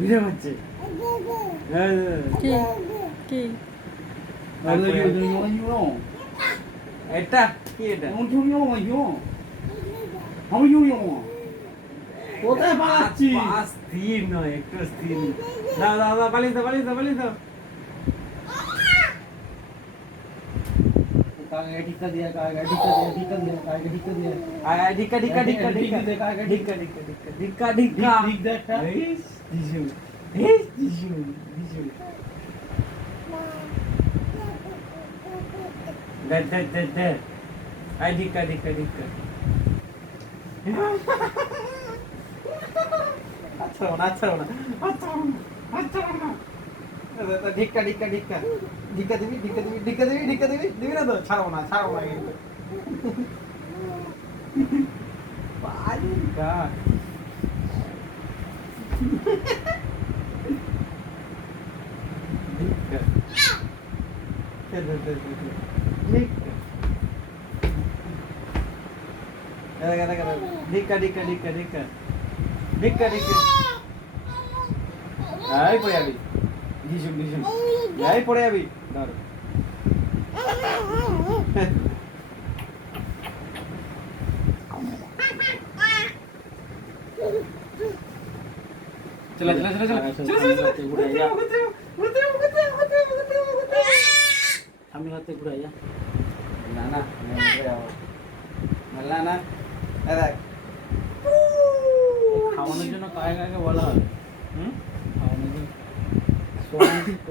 ভিড়ে হচ্ছে কি এটা কি এটা কোথায় পালাচ্ছি? স্থির নয়, একটু স্থির। দাও দাও দাও, পালিয়ে দাও, পালিয়ে দাও, পালিয়ে দাও। ঢিক্কা দিয়ে ঢিক্কা দিয়ে আয় ঢিকা ঢিকা ঢিকা ঢিকা ঢিকা ঢিকা ঢিকা ঢিকা ঢিকা। এইস দিশু, এইস দিশু, দিশু। দে দে দে দে। আয় ঢিকা ঢিকা ঢিকা। আচ্ছা না, আচ্ছা না, আচ্ছা না, আচ্ছা না। ঢিকা ঢিকা ঢিকা ঢিকা দিবি, ঢিকা দিবি, ঢিকা দিবি, ঢিকা দিবি, দিবি না তো? ছাড়বো না, ছাড়বো না কিন্তু। পারি কাট। ঢিকা। দে দে দে দে। ঢিকা। এরা এরা এরা। ঢিকা ঢিকা ঢিকা ঢিকা। ঢিকা ঢিকা। আই পড়ে যাবি। দিশু দিশু। আই পড়ে যাবি। ধর। চলা চলা চলা চলা আমি হাতে ঘুরাই যা না না না না দেখ খাওয়ানোর জন্য কাকে কাকে বলা হবে? হুম খাওয়ানোর জন্য